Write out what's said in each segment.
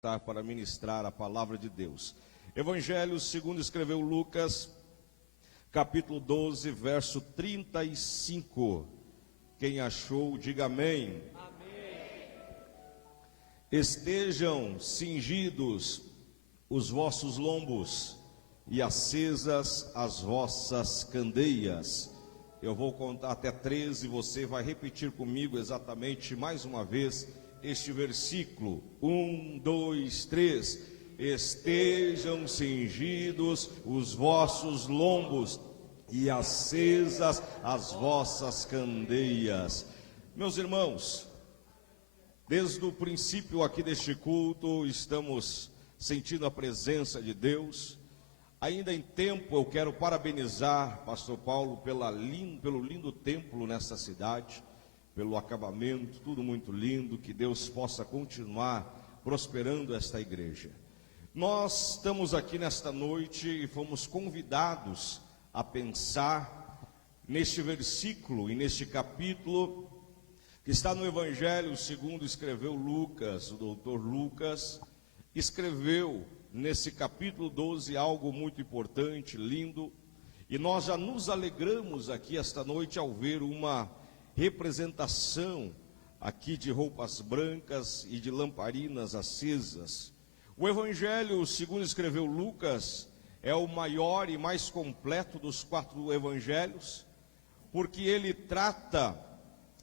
Para ministrar a palavra de Deus. Evangelho segundo escreveu Lucas, capítulo 12, verso 35. Quem achou, diga amém. Amém. Estejam cingidos os vossos lombos e acesas as vossas candeias. Eu vou contar até 13, você vai repetir comigo exatamente mais uma vez este versículo. 1, 2, 3. Estejam cingidos os vossos lombos e acesas as vossas candeias. Meus irmãos, desde o princípio aqui deste culto, estamos sentindo a presença de Deus. Ainda em tempo, eu quero parabenizar pastor Paulo pelo lindo templo nessa cidade, pelo acabamento, tudo muito lindo. Que Deus possa continuar prosperando esta igreja. Nós estamos aqui nesta noite e fomos convidados a pensar neste versículo e neste capítulo que está no Evangelho segundo escreveu Lucas. O doutor Lucas escreveu nesse capítulo 12 algo muito importante, lindo, e nós já nos alegramos aqui esta noite ao ver uma representação aqui de roupas brancas e de lamparinas acesas. O Evangelho segundo escreveu Lucas é o maior e mais completo dos 4 evangelhos, porque ele trata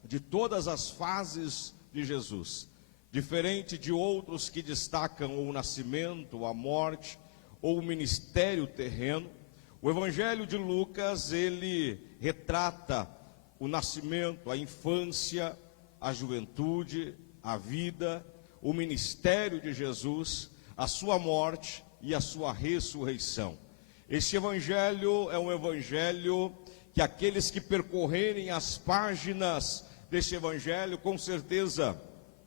de todas as fases de Jesus, diferente de outros que destacam o nascimento, a morte ou o ministério terreno. O Evangelho de Lucas, ele retrata o nascimento, a infância, a juventude, a vida, o ministério de Jesus, a sua morte e a sua ressurreição. Este evangelho é um evangelho que aqueles que percorrerem as páginas deste evangelho, com certeza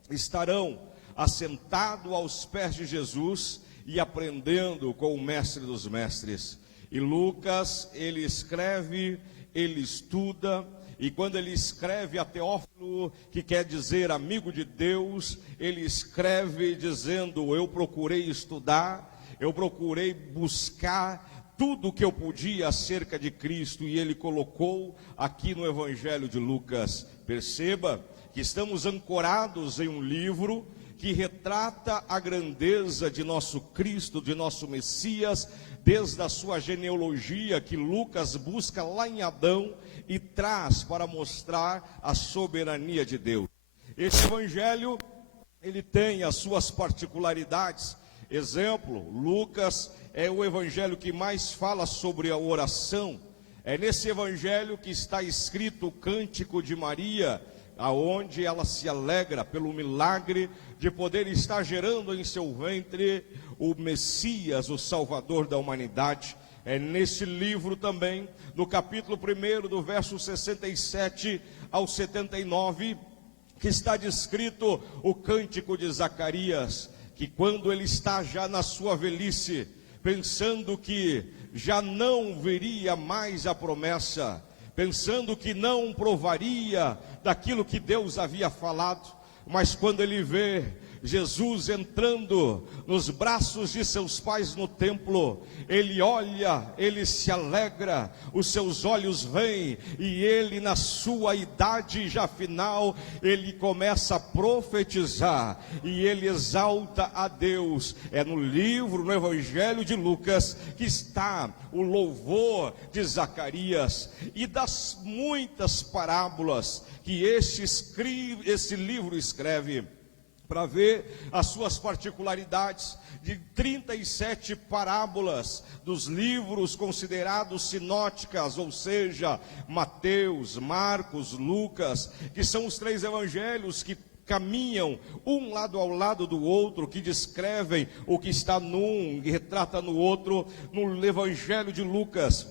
estarão assentados aos pés de Jesus e aprendendo com o mestre dos mestres. E Lucas, ele escreve, ele estuda, e quando ele escreve a Teófilo, que quer dizer amigo de Deus, ele escreve dizendo: eu procurei estudar, eu procurei buscar tudo o que eu podia acerca de Cristo, e ele colocou aqui no Evangelho de Lucas. Perceba que estamos ancorados em um livro que retrata a grandeza de nosso Cristo, de nosso Messias, desde a sua genealogia que Lucas busca lá em Adão e traz para mostrar a soberania de Deus. Este evangelho, ele tem as suas particularidades. Exemplo, Lucas é o evangelho que mais fala sobre a oração. É nesse evangelho que está escrito o cântico de Maria, aonde ela se alegra pelo milagre de poder estar gerando em seu ventre o Messias, o Salvador da humanidade. É nesse livro também, no capítulo 1, do verso 67 ao 79, que está descrito o cântico de Zacarias, que quando ele está já na sua velhice, pensando que já não veria mais a promessa, pensando que não provaria daquilo que Deus havia falado, mas quando ele vê Jesus entrando nos braços de seus pais no templo, ele olha, ele se alegra, os seus olhos veem, e ele, na sua idade já final, ele começa a profetizar, e ele exalta a Deus. É no livro, no Evangelho de Lucas, que está o louvor de Zacarias, e das muitas parábolas que esse livro escreve, para ver as suas particularidades. De 37 parábolas dos livros considerados sinóticas, ou seja, Mateus, Marcos, Lucas, que são os 3 evangelhos que caminham um lado ao lado do outro, que descrevem o que está num e retrata no outro. No Evangelho de Lucas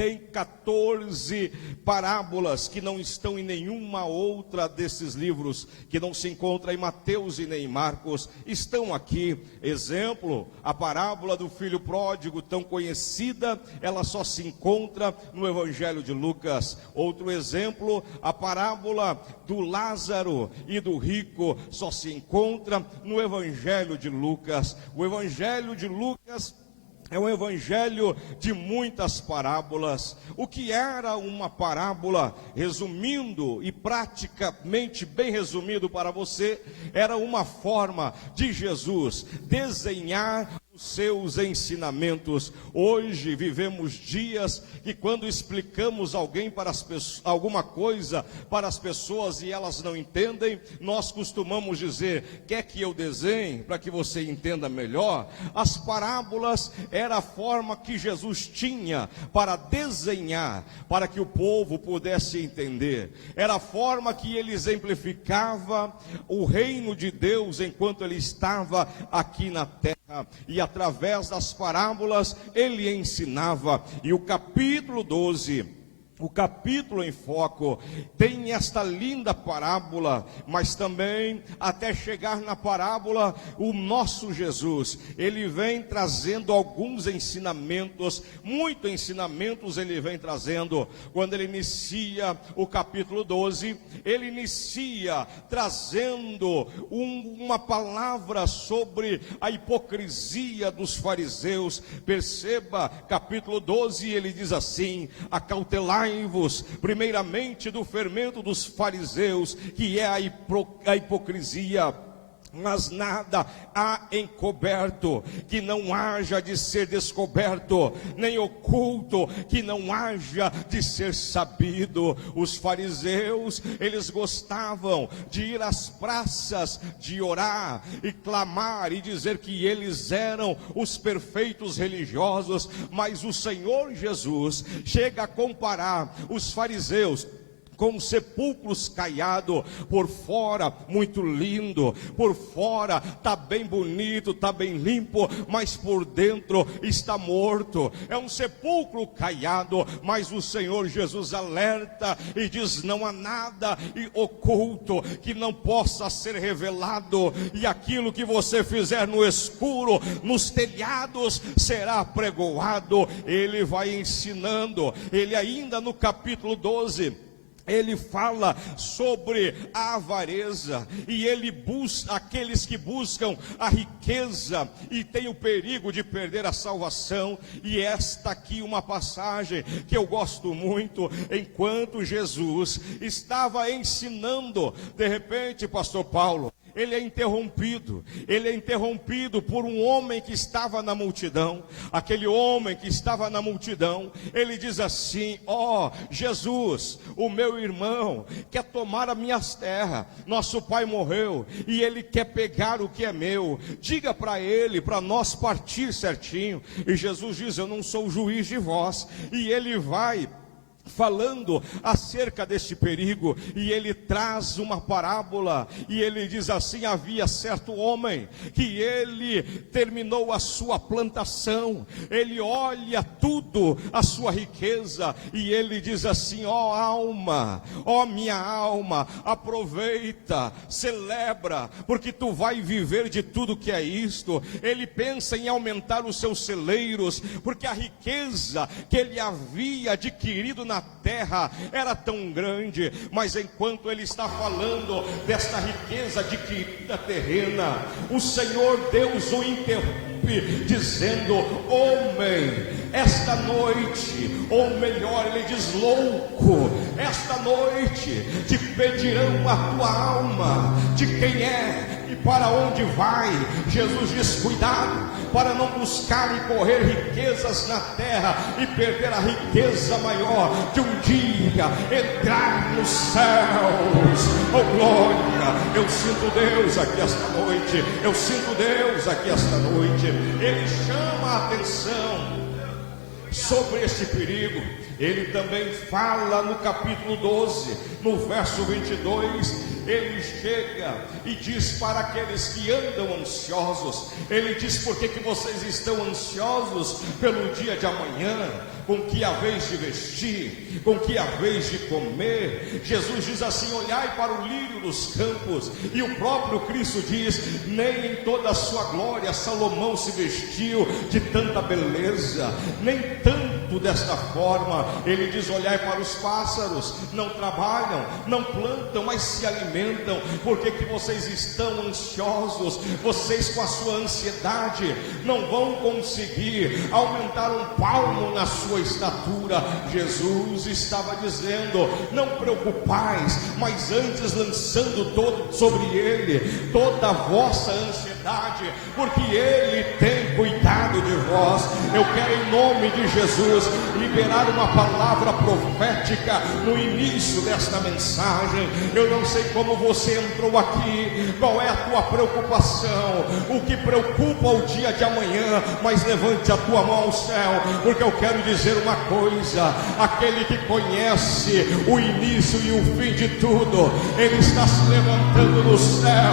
tem 14 parábolas que não estão em nenhuma outra desses livros, que não se encontra em Mateus e nem em Marcos, estão aqui. Exemplo, a parábola do filho pródigo, tão conhecida, ela só se encontra no Evangelho de Lucas. Outro exemplo, a parábola do Lázaro e do rico, só se encontra no Evangelho de Lucas. O Evangelho de Lucas é um evangelho de muitas parábolas. O que era uma parábola? Resumindo e praticamente bem resumido para você, era uma forma de Jesus desenhar os seus ensinamentos. Hoje vivemos dias que quando explicamos alguma coisa para as pessoas e elas não entendem, nós costumamos dizer: quer que eu desenhe para que você entenda melhor? As parábolas era a forma que Jesus tinha para desenhar, para que o povo pudesse entender. Era a forma que ele exemplificava o reino de Deus enquanto ele estava aqui na terra. E através das parábolas ele ensinava. E o capítulo 12, o capítulo em foco, tem esta linda parábola, mas também até chegar na parábola, o nosso Jesus, ele vem trazendo alguns ensinamentos, muitos ensinamentos ele vem trazendo. Quando ele inicia o capítulo 12, ele inicia trazendo uma palavra sobre a hipocrisia dos fariseus. Perceba, capítulo 12, ele diz assim: acautelai-vos primeiramente do fermento dos fariseus, que é a hipocrisia. Mas nada há encoberto que não haja de ser descoberto, nem oculto que não haja de ser sabido. Os fariseus, eles gostavam de ir às praças, de orar e clamar e dizer que eles eram os perfeitos religiosos, mas o Senhor Jesus chega a comparar os fariseus com sepulcros caiados, por fora muito lindo, por fora está bem bonito, está bem limpo, mas por dentro está morto. É um sepulcro caiado, mas o Senhor Jesus alerta e diz: não há nada oculto que não possa ser revelado, e aquilo que você fizer no escuro, nos telhados, será pregoado. Ele vai ensinando. Ele ainda no capítulo 12, ele fala sobre a avareza, e ele busca aqueles que buscam a riqueza e tem o perigo de perder a salvação. E esta aqui uma passagem que eu gosto muito. Enquanto Jesus estava ensinando, de repente, pastor Paulo, ele é interrompido por um homem que estava na multidão. Aquele homem que estava na multidão, ele diz assim: ó Jesus, o meu irmão quer tomar as minhas terras, nosso pai morreu e ele quer pegar o que é meu, diga para ele, para nós partir certinho. E Jesus diz: eu não sou juiz de vós. E ele vai falando acerca deste perigo, e ele traz uma parábola, e ele diz assim: havia certo homem, que ele terminou a sua plantação, ele olha tudo, a sua riqueza, e ele diz assim: ó alma, ó minha alma, aproveita, celebra, porque tu vai viver de tudo que é isto. Ele pensa em aumentar os seus celeiros, porque a riqueza que ele havia adquirido na terra era tão grande. Mas enquanto ele está falando desta riqueza adquirida terrena, o Senhor Deus o interrompe, dizendo: homem, esta noite, ou melhor, ele diz: louco, esta noite te pedirão a tua alma. De quem é e para onde vai? Jesus diz: cuidado para não buscar e correr riquezas na terra e perder a riqueza maior de um dia entrar nos céus. Oh glória, eu sinto Deus aqui esta noite, eu sinto Deus aqui esta noite. Ele chama a atenção, sobre este perigo. Ele também fala no capítulo 12, no verso 22, ele chega e diz para aqueles que andam ansiosos, ele diz: por que vocês estão ansiosos pelo dia de amanhã? Com que haveis de vestir? Com que haveis de comer? Jesus diz assim: olhai para o lírio dos campos. E o próprio Cristo diz: nem em toda a sua glória Salomão se vestiu de tanta beleza, nem tanto desta forma. Ele diz: olhai para os pássaros, não trabalham, não plantam, mas se alimentam. Por que vocês estão ansiosos? Vocês, com a sua ansiedade, não vão conseguir aumentar um palmo na sua estatura. Jesus estava dizendo: não preocupais, mas antes lançando sobre ele toda a vossa ansiedade, porque ele tem cuidado de vós. Eu quero, em nome de Jesus, liberar uma palavra profética no início desta mensagem. Eu não sei como você entrou aqui, qual é a tua preocupação, o que preocupa o dia de amanhã, mas levante a tua mão ao céu, porque eu quero dizer uma coisa: aquele que conhece o início e o fim de tudo, ele está se levantando no céu,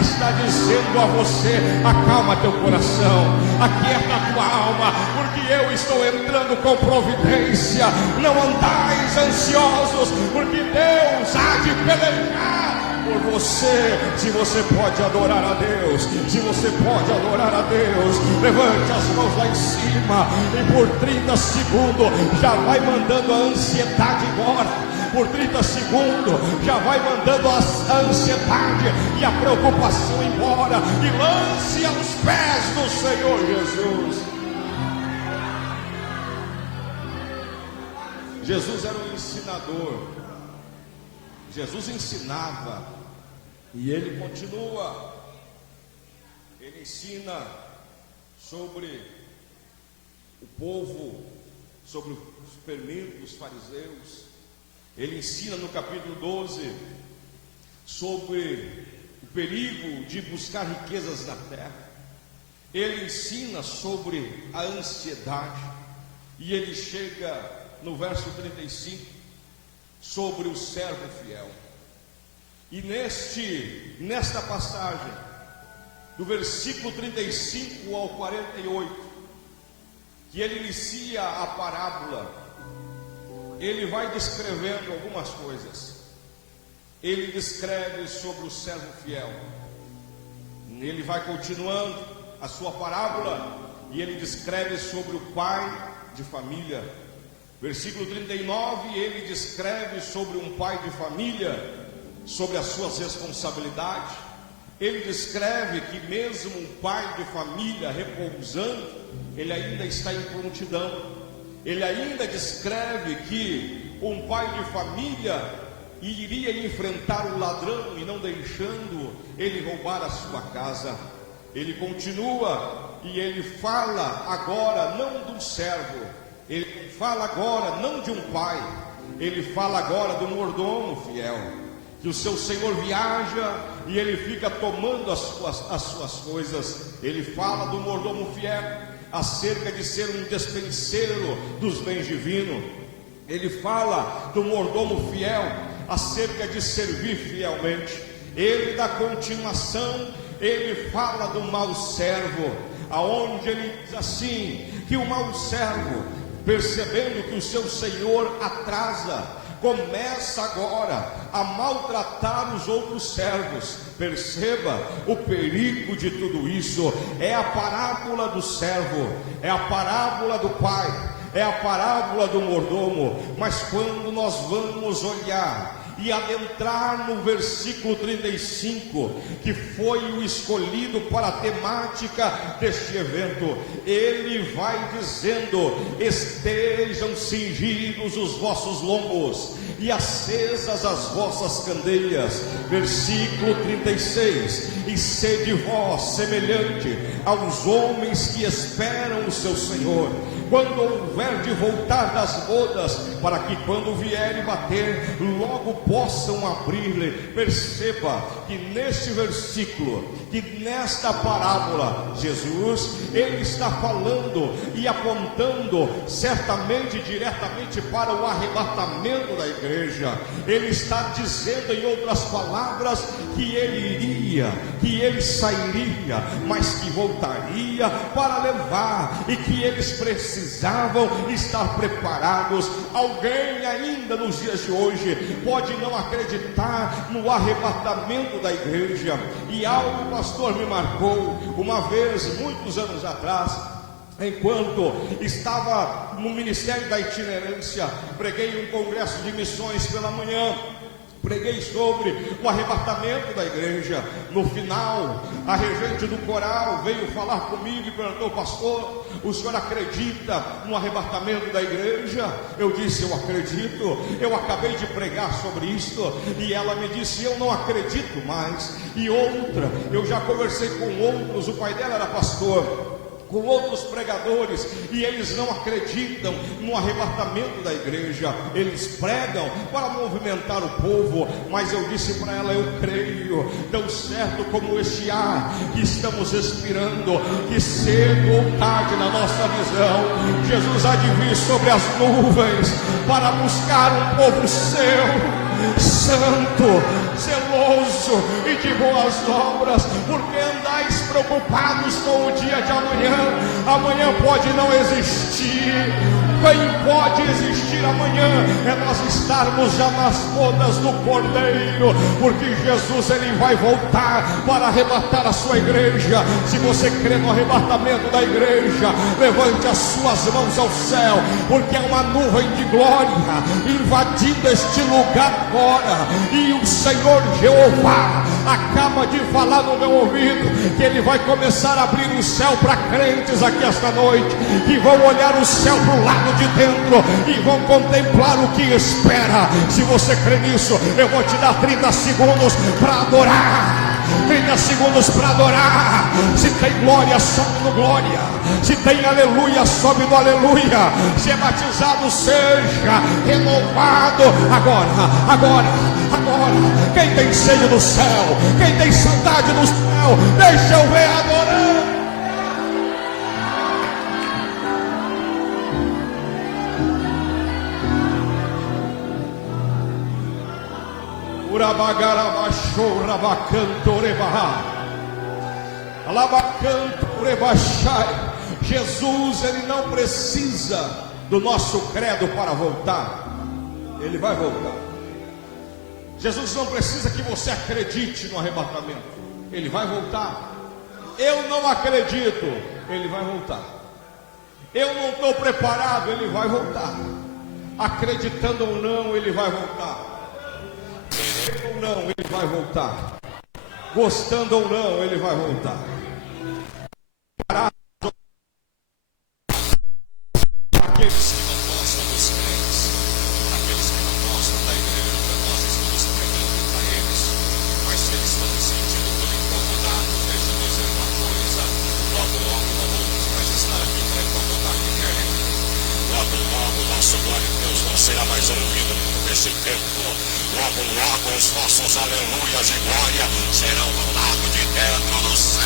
está dizendo a você: acalma teu coração, aquieta a tua alma, porque eu estou entrando com providência. Não andais ansiosos, porque Deus há de pelejar por você. Se você pode adorar a Deus, se você pode adorar a Deus, levante as mãos lá em cima e por 30 segundos já vai mandando a ansiedade embora. Por 30 segundos já vai mandando a ansiedade e a preocupação embora, e lance aos pés do Senhor Jesus. Jesus era um ensinador. Jesus ensinava, e ele continua. Ele ensina sobre o povo, sobre os fermentos dos fariseus. Ele ensina no capítulo 12 sobre o perigo de buscar riquezas na terra. Ele ensina sobre a ansiedade. E ele chega no verso 35 sobre o servo fiel. E nesta passagem, do versículo 35 ao 48, que ele inicia a parábola, ele vai descrevendo algumas coisas. Ele descreve sobre o servo fiel. Ele vai continuando a sua parábola e ele descreve sobre o pai de família. Versículo 39, ele descreve sobre um pai de família, sobre as suas responsabilidades. Ele descreve que mesmo um pai de família repousando, ele ainda está em prontidão. Ele ainda descreve que um pai de família iria enfrentar o ladrão e não deixando ele roubar a sua casa. Ele continua e ele fala agora não do servo, ele fala agora não de um pai, ele fala agora do mordomo fiel, que o seu senhor viaja e ele fica tomando as suas coisas. Ele fala do mordomo fiel acerca de ser um despenseiro dos bens divinos. Ele fala do mordomo fiel acerca de servir fielmente. Ele dá continuação, ele fala do mau servo, aonde ele diz assim, que o mau servo, percebendo que o seu senhor atrasa, começa agora a maltratar os outros servos. Perceba o perigo de tudo isso. É a parábola do servo, é a parábola do pai, é a parábola do mordomo. Mas quando nós vamos olhar e adentrar no versículo 35, que foi o escolhido para a temática deste evento, ele vai dizendo: estejam cingidos os vossos lombos e acesas as vossas candeias. Versículo 36: e sede vós semelhante aos homens que esperam o seu Senhor, quando houver de voltar das bodas, para que quando vier e bater, logo possam abrir-lhe. Perceba que neste versículo que nesta parábola Jesus, ele está falando e apontando certamente diretamente para o arrebatamento da igreja. Ele está dizendo, em outras palavras, que ele iria, que ele sairia, mas que voltaria para levar, e que eles precisavam estar preparados. Alguém ainda nos dias de hoje pode não acreditar no arrebatamento da igreja, e algo o pastor me marcou uma vez, muitos anos atrás, enquanto estava no ministério da itinerância. Preguei um congresso de missões pela manhã, preguei sobre o arrebatamento da igreja. No final, a regente do coral veio falar comigo e perguntou: pastor, o senhor acredita no arrebatamento da igreja? Eu disse: eu acredito, eu acabei de pregar sobre isto. E ela me disse: eu não acredito mais. E outra, eu já conversei com outros, o pai dela era pastor, com outros pregadores, e eles não acreditam no arrebatamento da igreja. Eles pregam para movimentar o povo, mas eu disse para ela: eu creio, tão certo como este ar que estamos respirando, que cedo ou tarde, na nossa visão, Jesus há de vir sobre as nuvens para buscar um povo seu, santo, zeloso e de boas obras. Porque andais preocupados com o dia de amanhã? Amanhã pode não existir. Quem pode existir amanhã é nós estarmos já nas bodas do Cordeiro, porque Jesus, ele vai voltar para arrebatar a sua igreja. Se você crê no arrebatamento da igreja, levante as suas mãos ao céu, porque é uma nuvem de glória invadindo este lugar agora. E o Senhor Jeová acaba de falar no meu ouvido que ele vai começar a abrir o céu para crentes aqui esta noite, que vão olhar o céu para o lado de dentro e vão contemplar o que espera. Se você crê nisso, eu vou te dar 30 segundos para adorar. 30 segundos para adorar. Se tem glória, sobe no glória. Se tem aleluia, sobe no aleluia. Se é batizado, seja renovado. Agora. Quem tem sede do céu, quem tem saudade do céu, deixa eu ver adorando. Jesus, ele não precisa do nosso credo para voltar. Ele vai voltar. Jesus não precisa que você acredite no arrebatamento. Ele vai voltar. Eu não acredito. Ele vai voltar. Eu não estou preparado. Ele vai voltar. Acreditando ou não, ele vai voltar. Ou não, ele vai voltar. Gostando ou não, ele vai voltar. Aqueles que não gostam dos crentes, aqueles que não gostam da igreja, nós estamos pregando para eles. Mas se eles estão se sentindo tão incomodados, deixa eu dizer uma coisa: logo não vamos mais estar aqui para incomodar ninguém. Logo nosso glória a Deus não será mais ouvido nesse tempo. Logo os nossos aleluias e glória serão do lado de dentro do céu.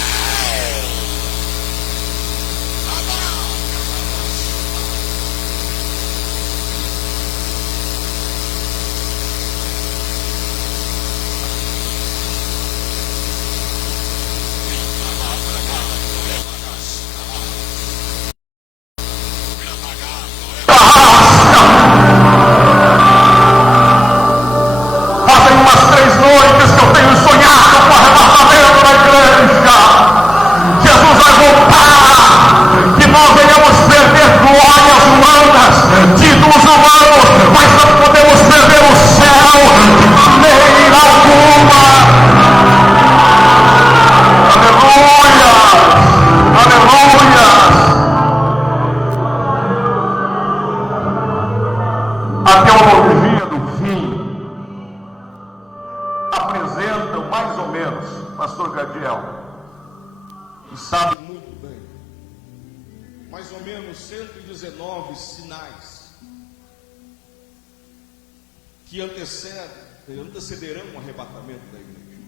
Antecederão o arrebatamento da igreja.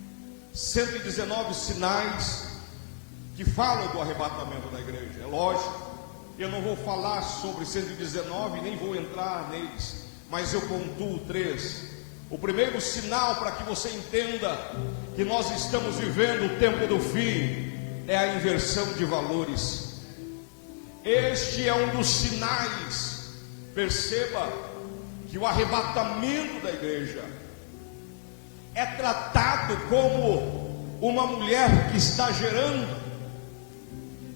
119 sinais que falam do arrebatamento da igreja. É lógico, eu não vou falar sobre 119, nem vou entrar neles, mas eu pontuo 3. O primeiro sinal, para que você entenda que nós estamos vivendo o tempo do fim, é a inversão de valores. Este é um dos sinais. Perceba que o arrebatamento da igreja é tratado como uma mulher que está gerando,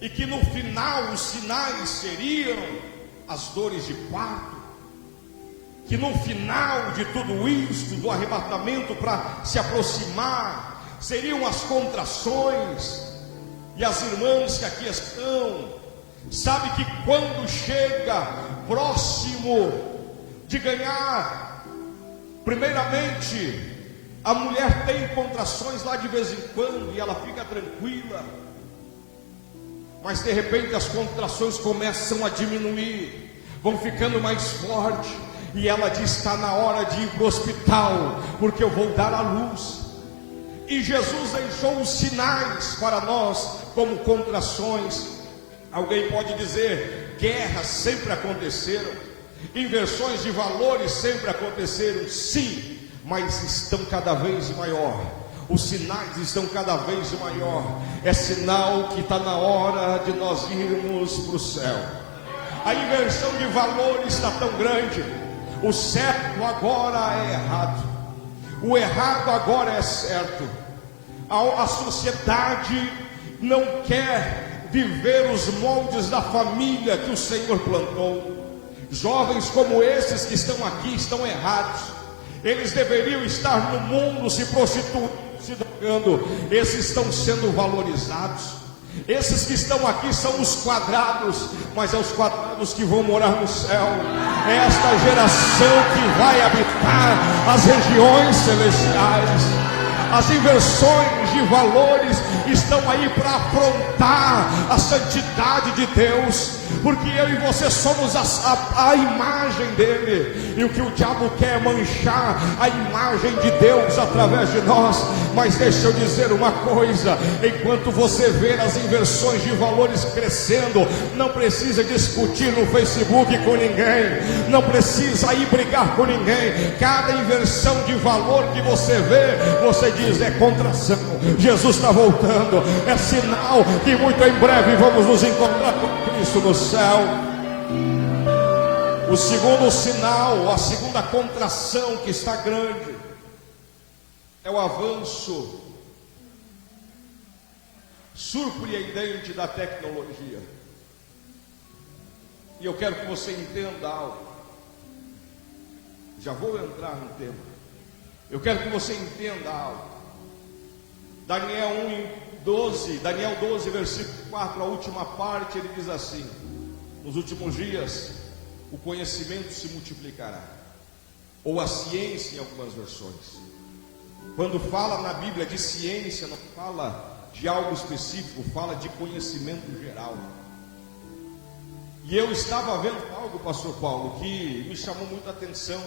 e que no final os sinais seriam as dores de parto, que no final de tudo isso, do arrebatamento para se aproximar, seriam as contrações. E as irmãs que aqui estão, sabe que quando chega próximo de ganhar, primeiramente, a mulher tem contrações lá de vez em quando, e ela fica tranquila, mas de repente as contrações começam a diminuir, vão ficando mais fortes, e ela diz: está na hora de ir para o hospital, porque eu vou dar à luz. E Jesus deixou os sinais para nós como contrações. Alguém pode dizer: guerras sempre aconteceram, inversões de valores sempre aconteceram, sim, mas estão cada vez maior. Os sinais estão cada vez maior. É sinal que está na hora de nós irmos para o céu. A inversão de valores está tão grande. O certo agora é errado, o errado agora é certo. A sociedade não quer viver os moldes da família que o Senhor plantou. Jovens como esses que estão aqui estão errados. Eles deveriam estar no mundo se prostituindo, se drogando. Esses estão sendo valorizados. Esses que estão aqui são os quadrados, mas é os quadrados que vão morar no céu. É esta geração que vai habitar as regiões celestiais. As inversões de valores estão aí para afrontar a santidade de Deus, porque eu e você somos a imagem dele, e o que o diabo quer é manchar a imagem de Deus através de nós. Mas deixa eu dizer uma coisa: enquanto você vê as inversões de valores crescendo, não precisa discutir no Facebook com ninguém, não precisa ir brigar com ninguém. Cada inversão de valor que você vê, você diz: é contração, Jesus está voltando, é sinal que muito em breve vamos nos encontrar com Cristo no céu. O segundo sinal, a segunda contração que está grande, é o avanço surpreendente da tecnologia. E eu quero que você entenda algo. Já vou entrar no tema. Eu quero que você entenda algo. Daniel 12, versículo 4, a última parte, ele diz assim: nos últimos dias o conhecimento se multiplicará, ou a ciência em algumas versões. Quando fala na Bíblia de ciência, não fala de algo específico, fala de conhecimento geral. E eu estava vendo algo, pastor Paulo, que me chamou muita atenção,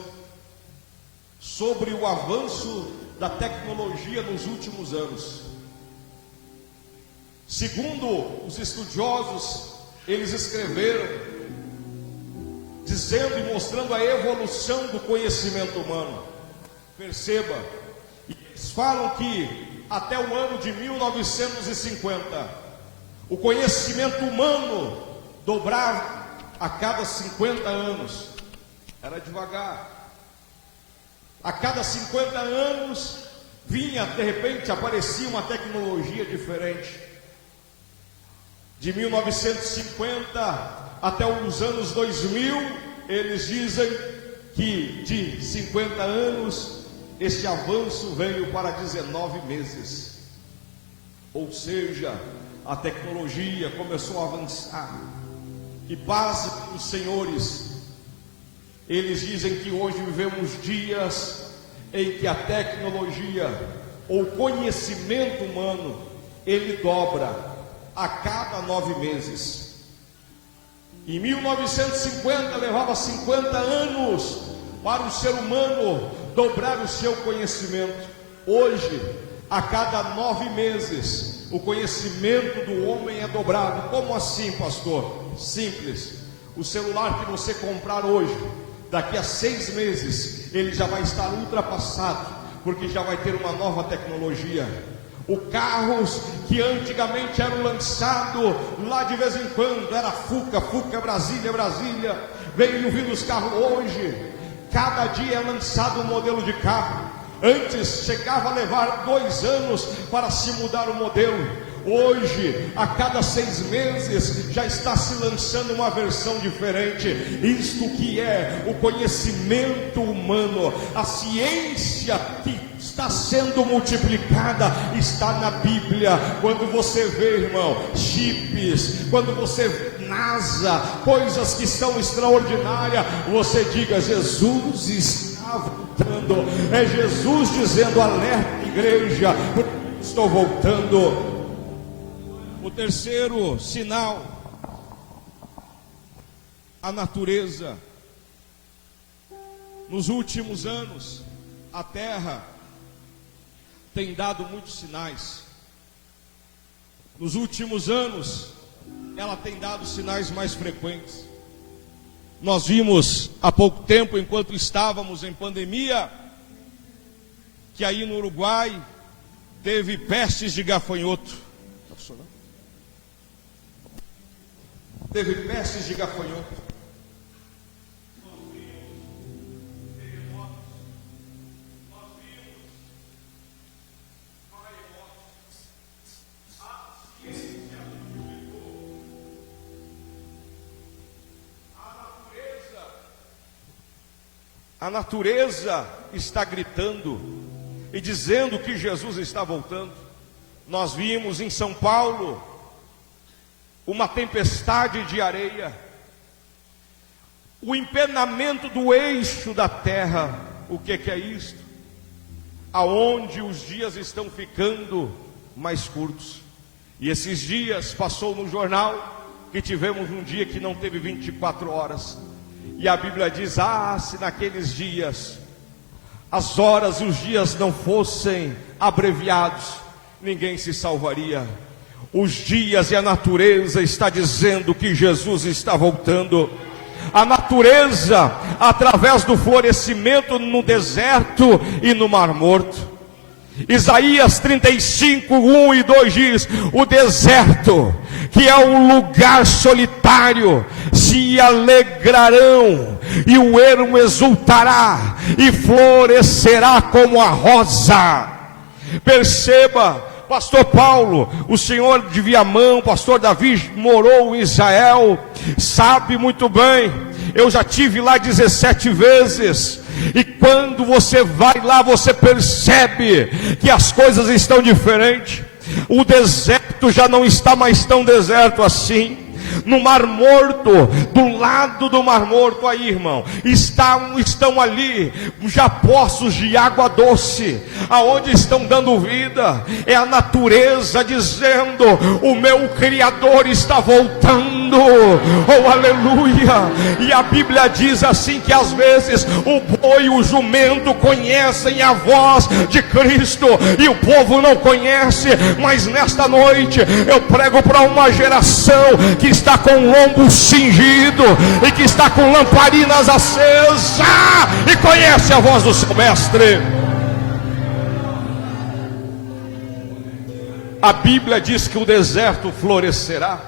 sobre o avanço da tecnologia nos últimos anos. Segundo os estudiosos, eles escreveram dizendo e mostrando a evolução do conhecimento humano. Perceba, eles falam que até o ano de 1950 o conhecimento humano dobrava a cada 50 anos. Era devagar. A cada 50 anos vinha, de repente, aparecia uma tecnologia diferente. De 1950 até os anos 2000, eles dizem que de 50 anos, esse avanço veio para 19 meses. Ou seja, a tecnologia começou a avançar. E paz para os senhores, eles dizem que hoje vivemos dias em que a tecnologia, ou conhecimento humano, ele dobra a cada 9 meses. Em 1950 levava 50 anos para o ser humano dobrar o seu conhecimento. Hoje a cada 9 meses, o conhecimento do homem é dobrado. Como assim, pastor? Simples. O celular que você comprar hoje, daqui a 6 meses, ele já vai estar ultrapassado, porque já vai ter uma nova tecnologia. Os carros que antigamente eram lançados lá de vez em quando, era Fuca, Brasília, veio vindo os carros hoje. Cada dia é lançado um modelo de carro. Antes chegava a levar 2 anos para se mudar o modelo. Hoje, a cada 6 meses, já está se lançando uma versão diferente. Isto que é o conhecimento humano, a ciência que está sendo multiplicada, está na Bíblia. Quando você vê, irmão, chips, quando você vê NASA, coisas que são extraordinárias, você diga: Jesus está voltando. É Jesus dizendo: alerta, igreja, estou voltando. O terceiro sinal, a natureza. Nos últimos anos, a terra tem dado muitos sinais. Nos últimos anos, ela tem dado sinais mais frequentes. Nós vimos há pouco tempo, enquanto estávamos em pandemia, que aí no Uruguai teve pestes de gafanhoto. Está funcionando? Teve pestes de gafanhoto. A natureza está gritando e dizendo que Jesus está voltando. Nós vimos em São Paulo uma tempestade de areia, o empenamento do eixo da terra. O que é isto? Aonde os dias estão ficando mais curtos. E esses dias passou no jornal que tivemos um dia que não teve 24 horas. E a Bíblia diz: se naqueles dias as horas e os dias não fossem abreviados, ninguém se salvaria. Os dias e a natureza está dizendo que Jesus está voltando. A natureza, através do florescimento no deserto e no Mar Morto. Isaías 35, 1 e 2 diz: o deserto, que é um lugar solitário, se alegrarão, e o ermo exultará, e florescerá como a rosa. Perceba, pastor Paulo, o senhor de Viamão, pastor Davi, morou em Israel, sabe muito bem. Eu já tive lá 17 vezes. E quando você vai lá, você percebe que as coisas estão diferentes. O deserto já não está mais tão deserto assim. No Mar Morto, do lado do Mar Morto aí, irmão, estão ali já poços de água doce, aonde estão dando vida. É a natureza dizendo: o meu Criador está voltando. Oh, aleluia. E a Bíblia diz assim, que às vezes o boi e o jumento conhecem a voz de Cristo e o povo não conhece. Mas nesta noite eu prego para uma geração que está com o lombo cingido e que está com lamparinas acesas e conhece a voz do seu mestre. A Bíblia diz que o deserto florescerá.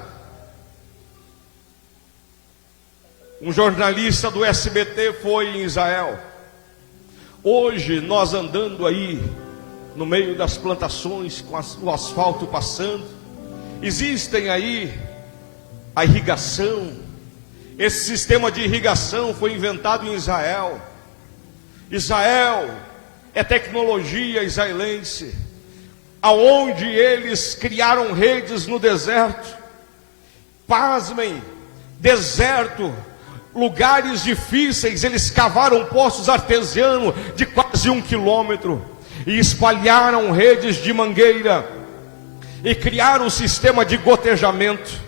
Um jornalista do SBT foi em Israel. Hoje nós andando aí no meio das plantações, com o asfalto passando, existem aí a irrigação. Esse sistema de irrigação foi inventado em Israel. Israel é tecnologia israelense, aonde eles criaram redes no deserto. Pasmem, deserto, lugares difíceis, eles cavaram poços artesianos de quase 1 quilômetro e espalharam redes de mangueira e criaram um sistema de gotejamento,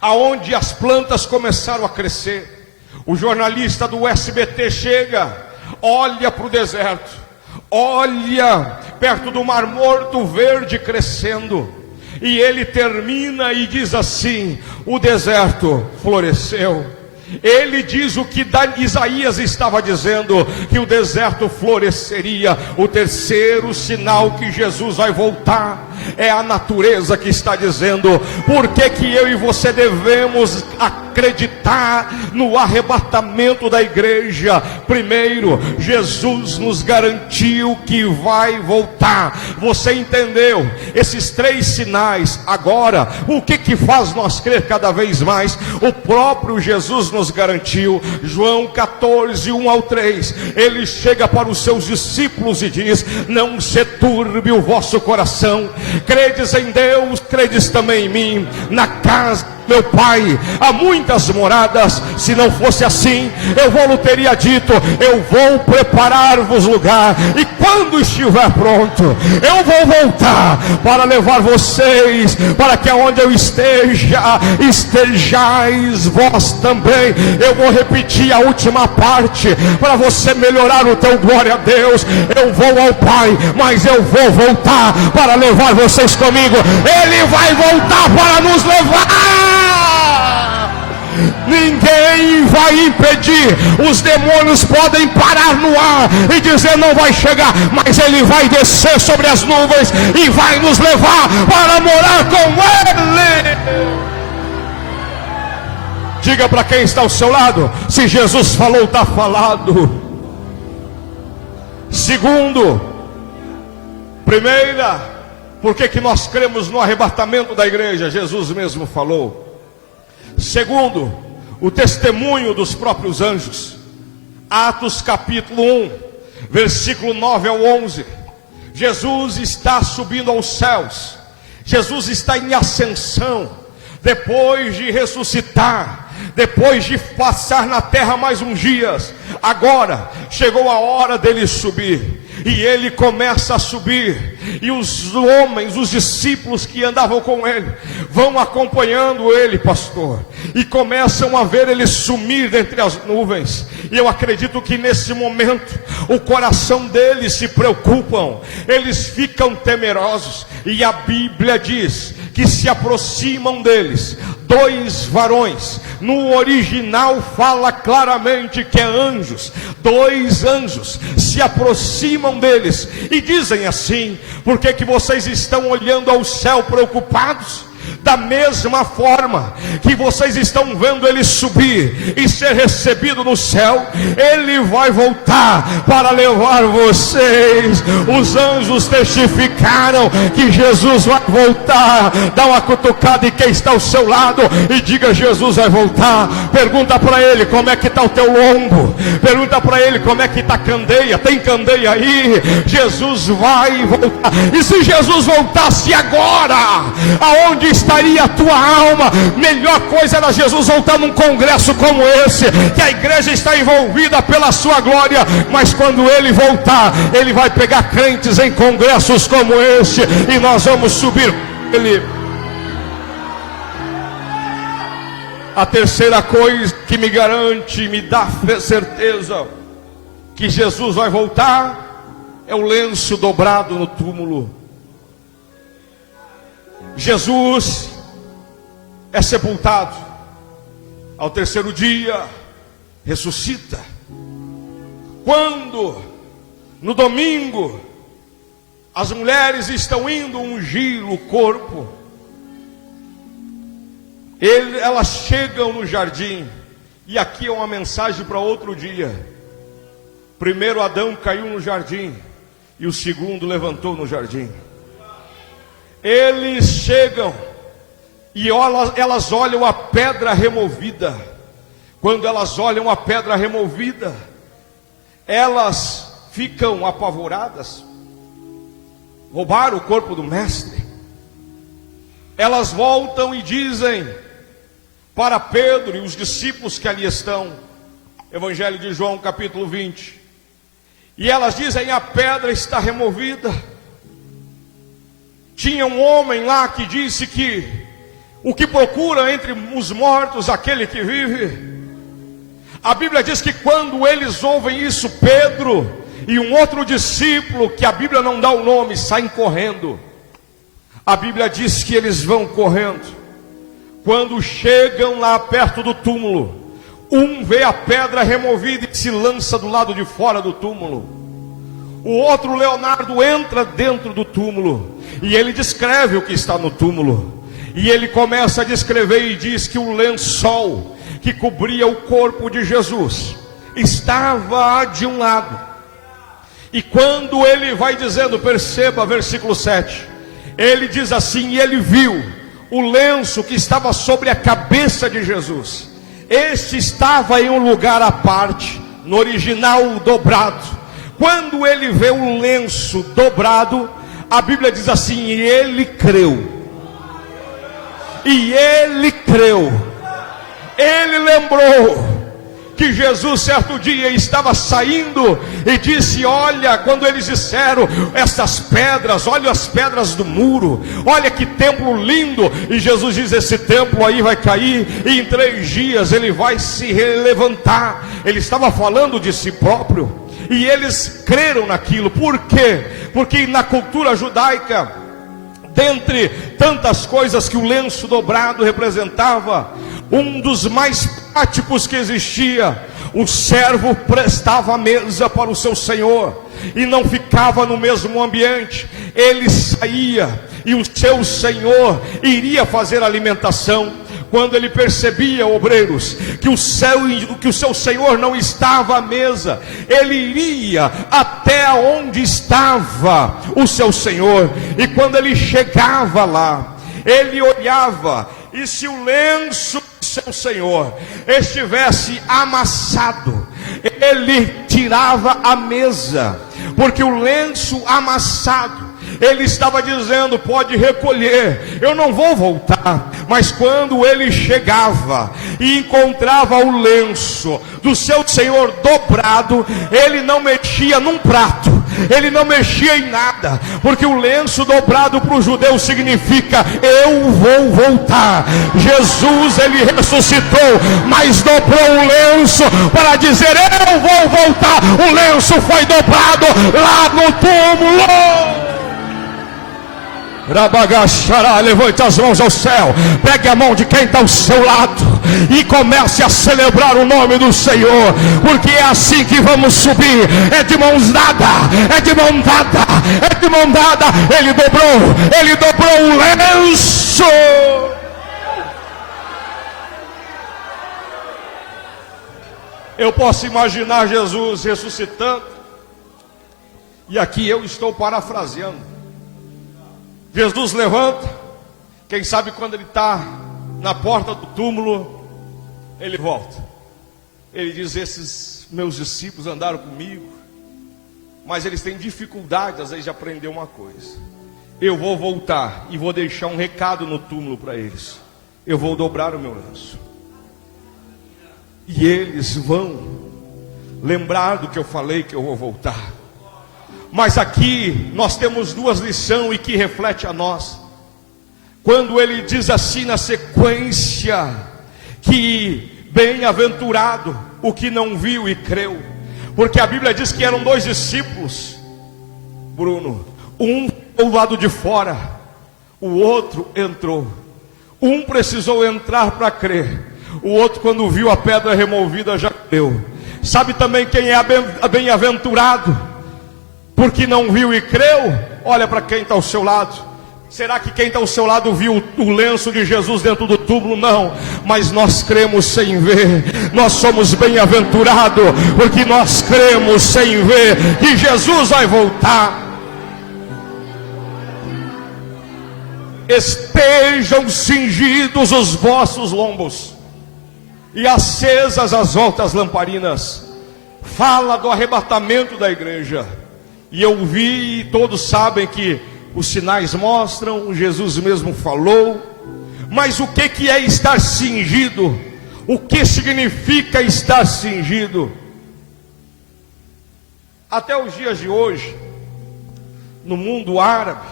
aonde as plantas começaram a crescer. O jornalista do SBT chega, olha para o deserto, olha perto do Mar Morto, verde crescendo. E ele termina e diz assim: o deserto floresceu. Ele diz o que Isaías estava dizendo, que o deserto floresceria. O terceiro sinal que Jesus vai voltar é a natureza que está dizendo. Por que eu e você devemos acreditar no arrebatamento da igreja? Primeiro, Jesus nos garantiu que vai voltar. Você entendeu esses três sinais? Agora, o que faz nós crer cada vez mais? O próprio Jesus nos garantiu. João 14, 1 ao 3, ele chega para os seus discípulos e diz: não se turbe o vosso coração, credes em Deus, credes também em mim. Na casa do meu Pai há muitas moradas. Se não fosse assim, eu teria dito: eu vou preparar-vos lugar, e quando estiver pronto, eu vou voltar para levar vocês, para que aonde eu esteja, estejais vós também. Eu vou repetir a última parte para você melhorar o teu glória a Deus. Eu vou ao Pai, mas eu vou voltar para levar vocês comigo. Ele vai voltar para nos levar. Ninguém vai impedir. Os demônios podem parar no ar e dizer: não vai chegar, mas ele vai descer sobre as nuvens e vai nos levar para morar com ele. Diga para quem está ao seu lado: se Jesus falou, está falado. Segundo, primeira, por que nós cremos no arrebatamento da igreja? Jesus mesmo falou. Segundo, o testemunho dos próprios anjos. Atos capítulo 1, versículo 9 ao 11. Jesus está subindo aos céus. Jesus está em ascensão. Depois de ressuscitar, depois de passar na terra mais uns dias, agora chegou a hora dele subir. E ele começa a subir, e os homens, os discípulos que andavam com ele, vão acompanhando ele, pastor, e começam a ver ele sumir dentre as nuvens. E eu acredito que nesse momento o coração deles se preocupam, eles ficam temerosos. E a Bíblia diz que se aproximam deles dois varões. No original fala claramente que é anjos. Dois anjos se aproximam deles e dizem assim: por que vocês estão olhando ao céu preocupados? Da mesma forma que vocês estão vendo ele subir e ser recebido no céu, ele vai voltar para levar vocês. Os anjos testificaram que Jesus vai voltar. Dá uma cutucada em quem está ao seu lado e diga: Jesus vai voltar. Pergunta para ele: como é que está o teu lombo? Pergunta para ele: como é que está a candeia? Tem candeia aí? Jesus vai voltar. E se Jesus voltasse agora, aonde estaria a tua alma? Melhor coisa era Jesus voltar num congresso como esse, que a igreja está envolvida pela sua glória. Mas quando ele voltar, ele vai pegar crentes em congressos como esse, e nós vamos subir com ele. A terceira coisa que me garante, me dá certeza que Jesus vai voltar, é o lenço dobrado no túmulo. Jesus é sepultado, ao terceiro dia ressuscita. Quando no domingo as mulheres estão indo ungir o corpo, elas chegam no jardim. E aqui é uma mensagem para outro dia. Primeiro Adão caiu no jardim, e o segundo levantou no jardim. Eles chegam e elas olham a pedra removida. Quando elas olham a pedra removida, elas ficam apavoradas. Roubaram o corpo do mestre. Elas voltam e dizem para Pedro e os discípulos que ali estão, Evangelho de João capítulo 20, e elas dizem: a pedra está removida. Tinha um homem lá que disse que o que procura entre os mortos aquele que vive. A Bíblia diz que quando eles ouvem isso, Pedro e um outro discípulo, que a Bíblia não dá o nome, saem correndo. A Bíblia diz que eles vão correndo. Quando chegam lá perto do túmulo, um vê a pedra removida e se lança do lado de fora do túmulo. O outro, Leonardo, entra dentro do túmulo e ele descreve o que está no túmulo. E ele começa a descrever e diz que o lençol que cobria o corpo de Jesus estava de um lado. E quando ele vai dizendo, perceba versículo 7, ele diz assim: e ele viu o lenço que estava sobre a cabeça de Jesus. Este estava em um lugar à parte, no original dobrado. Quando ele vê o lenço dobrado, a Bíblia diz assim: e ele creu. E ele creu. Ele lembrou que Jesus certo dia estava saindo e disse: olha, quando eles disseram essas pedras, olha as pedras do muro, olha que templo lindo, e Jesus diz: esse templo aí vai cair e em 3 dias ele vai se levantar. Ele estava falando de si próprio e eles creram naquilo. Por quê? Porque na cultura judaica, dentre tantas coisas que o lenço dobrado representava, um dos mais práticos que existia, o servo prestava a mesa para o seu senhor e não ficava no mesmo ambiente. Ele saía e o seu senhor iria fazer alimentação. Quando ele percebia, obreiros, que o seu senhor não estava à mesa, ele iria até onde estava o seu senhor. E quando ele chegava lá, ele olhava, e se o lenço do seu senhor estivesse amassado, ele tirava a mesa, porque o lenço amassado, ele estava dizendo: pode recolher, eu não vou voltar. Mas quando ele chegava e encontrava o lenço do seu senhor dobrado, ele não mexia num prato, ele não mexia em nada, porque o lenço dobrado para o judeu significa: eu vou voltar. Jesus, ele ressuscitou, mas dobrou o lenço para dizer: eu vou voltar. O lenço foi dobrado lá no túmulo. Rabagachará, levante as mãos ao céu, pegue a mão de quem está ao seu lado e comece a celebrar o nome do Senhor, porque é assim que vamos subir, é de mãos dadas, é de mão dada, é de mão dada. Ele dobrou o lenço. Eu posso imaginar Jesus ressuscitando, e aqui eu estou parafraseando. Jesus levanta, quem sabe quando ele está na porta do túmulo, ele volta. Ele diz: esses meus discípulos andaram comigo, mas eles têm dificuldade às vezes de aprender uma coisa. Eu vou voltar e vou deixar um recado no túmulo para eles. Eu vou dobrar o meu lenço, e eles vão lembrar do que eu falei, que eu vou voltar. Mas aqui nós temos 2 lições e que reflete a nós. Quando ele diz assim na sequência, que bem-aventurado o que não viu e creu, porque a Bíblia diz que eram 2 discípulos, Bruno, um do lado de fora, o outro entrou. Um precisou entrar para crer, o outro, quando viu a pedra removida, já creu. Sabe também quem é bem-aventurado porque não viu e creu? Olha para quem está ao seu lado. Será que quem está ao seu lado viu o lenço de Jesus dentro do túmulo? Não, mas nós cremos sem ver. Nós somos bem-aventurados porque nós cremos sem ver que Jesus vai voltar. Estejam cingidos os vossos lombos e acesas as voltas lamparinas. Fala do arrebatamento da igreja. E eu vi, e todos sabem que os sinais mostram, Jesus mesmo falou. Mas o que é estar cingido? O que significa estar cingido? Até os dias de hoje, no mundo árabe,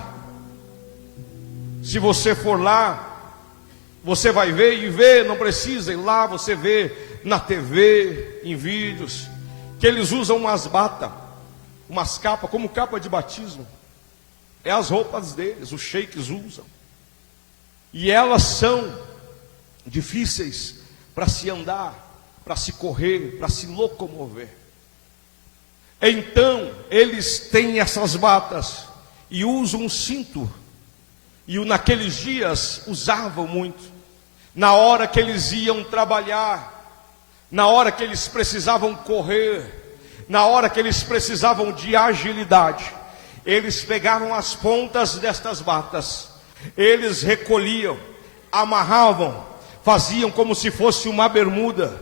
se você for lá, você vai ver e ver, não precisa ir lá, você vê na TV, em vídeos, que eles usam umas batas. umas capas, como capa de batismo. É as roupas deles, os sheiks usam. E elas são difíceis para se andar, para se correr, para se locomover. Então, eles têm essas batas e usam um cinto. E naqueles dias usavam muito. Na hora que eles iam trabalhar, na hora que eles precisavam correr, na hora que eles precisavam de agilidade, eles pegavam as pontas destas batas, eles recolhiam, amarravam, faziam como se fosse uma bermuda,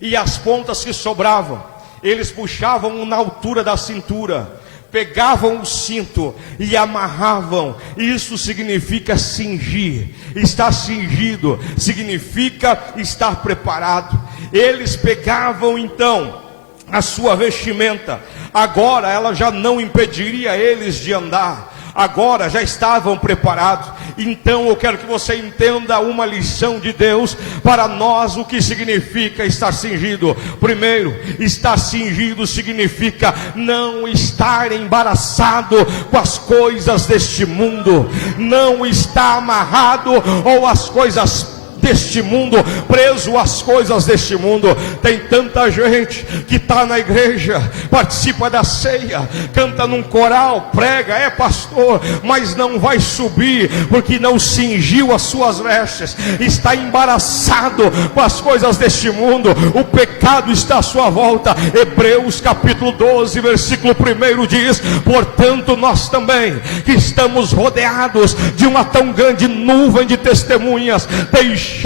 e as pontas que sobravam, eles puxavam na altura da cintura, pegavam o cinto e amarravam. Isso significa cingir. Estar cingido significa estar preparado. Eles pegavam então a sua vestimenta. Agora ela já não impediria eles de andar. Agora já estavam preparados. Então eu quero que você entenda uma lição de Deus para nós, o que significa estar cingido. Primeiro, estar cingido significa não estar embaraçado com as coisas deste mundo, não estar amarrado ou as coisas deste mundo, preso às coisas deste mundo. Tem tanta gente que está na igreja, participa da ceia, canta num coral, prega, é pastor, mas não vai subir, porque não cingiu as suas vestes, está embaraçado com as coisas deste mundo. O pecado está à sua volta. Hebreus capítulo 12, versículo 1 diz: portanto nós também, que estamos rodeados de uma tão grande nuvem de testemunhas, deixamos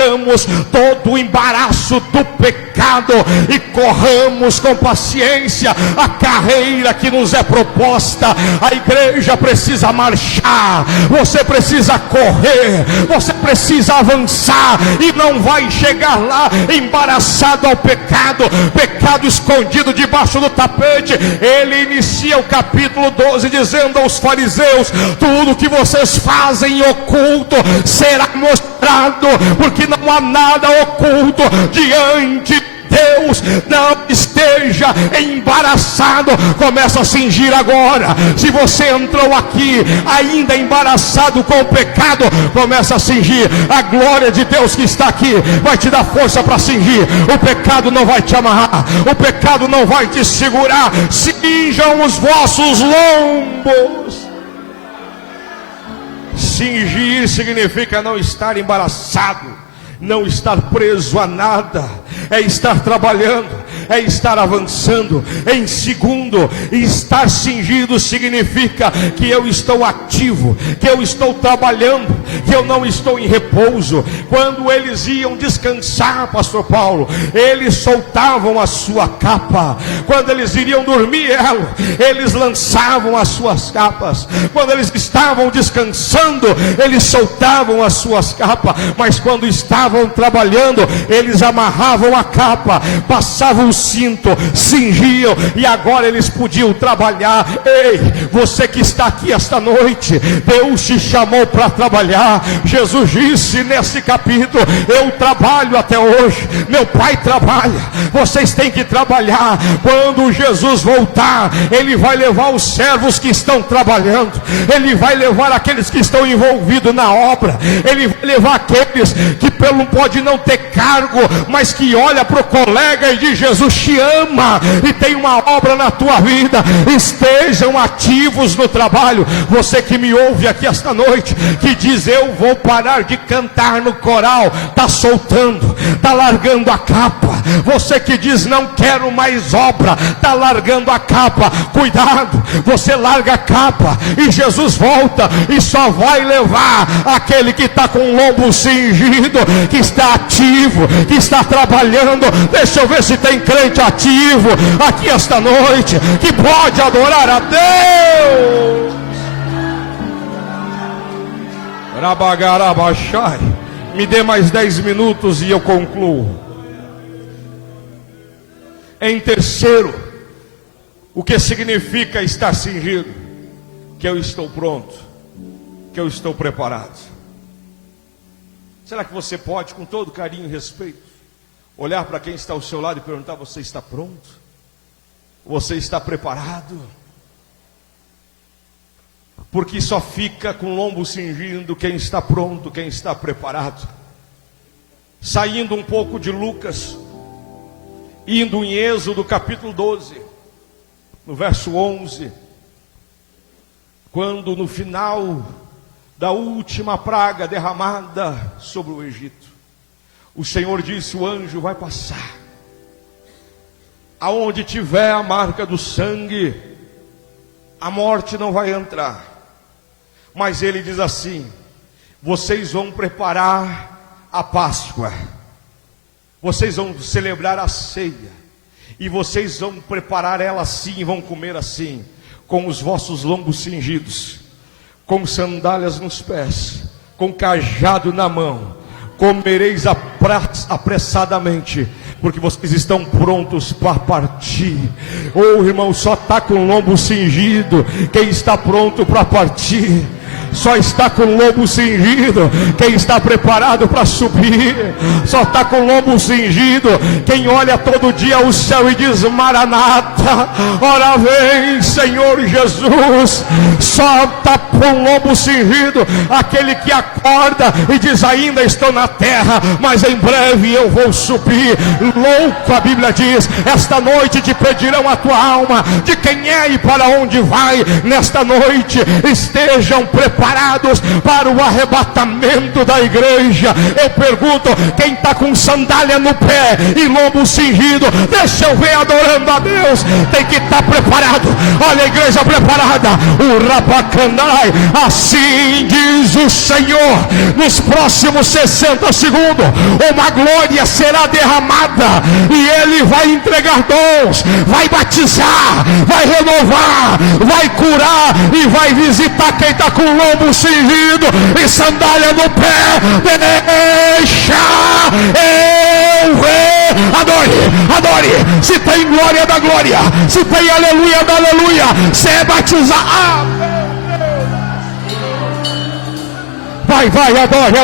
todo o embaraço do pecado e corramos com paciência a carreira que nos é proposta. A igreja precisa marchar, você precisa correr, você precisa avançar, e não vai chegar lá embaraçado ao pecado, pecado escondido debaixo do tapete. Ele inicia o capítulo 12 dizendo aos fariseus: tudo que vocês fazem em oculto será mostrado, porque não há nada oculto diante de Deus. Não esteja embaraçado, começa a cingir agora. Se você entrou aqui ainda embaraçado com o pecado, começa a cingir. A glória de Deus que está aqui vai te dar força para cingir. O pecado não vai te amarrar, o pecado não vai te segurar. Cinjam os vossos lombos. Cingir significa não estar embaraçado, não estar preso a nada, é estar trabalhando, é estar avançando. Em segundo, estar cingido significa que eu estou ativo, que eu estou trabalhando, que eu não estou em repouso. Quando eles iam descansar, pastor Paulo, eles soltavam a sua capa. Quando eles iriam dormir, eles lançavam as suas capas. Quando eles estavam descansando, eles soltavam as suas capas. Mas quando estavam trabalhando, eles amarravam a capa, passavam o cinto, cingiam, e agora eles podiam trabalhar. Ei, você que está aqui esta noite, Deus te chamou para trabalhar. Jesus disse nesse capítulo: eu trabalho até hoje, meu pai trabalha, vocês têm que trabalhar. Quando Jesus voltar, Ele vai levar os servos que estão trabalhando, Ele vai levar aqueles que estão envolvidos na obra, Ele vai levar aqueles que pode não ter cargo, mas que olha para o colega e diz: Jesus te ama e tem uma obra na tua vida. Estejam ativos no trabalho. Você que me ouve aqui esta noite, que diz: eu vou parar de cantar no coral, está soltando, está largando a capa. Você que diz: não quero mais obra, está largando a capa. Cuidado, você larga a capa e Jesus volta, e só vai levar aquele que está com o lombo cingido, que está ativo, que está trabalhando. Deixa eu ver se tem crente ativo aqui esta noite, que pode adorar a Deus. Rabagarabachai. Me dê mais 10 minutos e eu concluo. Em terceiro, o que significa estar cingido? Que eu estou pronto, que eu estou preparado. Será que você pode, com todo carinho e respeito, olhar para quem está ao seu lado e perguntar: você está pronto? Você está preparado? porque só fica com o lombo cingindo quem está pronto, quem está preparado. Saindo um pouco de Lucas, indo em Êxodo capítulo 12, no verso 11, quando no final da última praga derramada sobre o Egito, o Senhor disse: o anjo vai passar, aonde tiver a marca do sangue, a morte não vai entrar. Mas ele diz assim: vocês vão preparar a Páscoa, vocês vão celebrar a ceia, e vocês vão preparar ela assim, vão comer assim, com os vossos lombos cingidos, com sandálias nos pés, com cajado na mão. Comereis apressadamente, porque vocês estão prontos para partir. Oh, irmão, só está com o lombo cingido quem está pronto para partir. Só está com o lombo cingido quem está preparado para subir. Só está com o lombo cingido quem olha todo dia o céu e diz: Maranata, ora vem Senhor Jesus. Só está com o lombo cingido aquele que acorda e diz: ainda estou na terra, mas em breve eu vou subir. Louco, a Bíblia diz: esta noite te pedirão a tua alma, de quem é e para onde vai. Nesta noite estejam preparados para o arrebatamento da igreja. Eu pergunto: quem está com sandália no pé e lombo cingido, deixa eu ver adorando a Deus. Tem que estar preparado. Olha a igreja preparada. O Rabacanai, assim diz o Senhor: nos próximos 60 segundos uma glória será derramada, e Ele vai entregar dons, vai batizar, vai renovar, vai curar e vai visitar quem está com lombo cingido e sandália no pé. Deixa eu ver. Adore. Se tem glória da glória, se tem aleluia da aleluia, se é batizar. Vai, adore,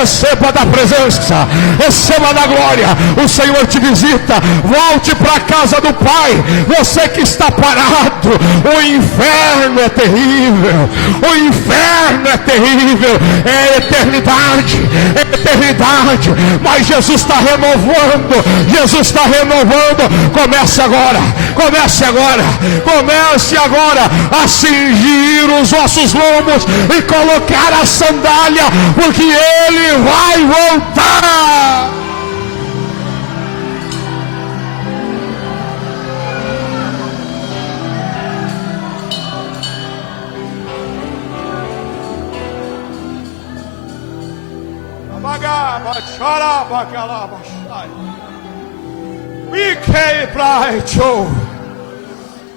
receba da presença, receba da glória. O Senhor te visita. Volte para a casa do Pai. Você que está parado, o inferno é terrível, o inferno é terrível, é eternidade, mas Jesus está renovando, comece agora a cingir os vossos lombos e colocar a sandália, porque Ele vai voltar.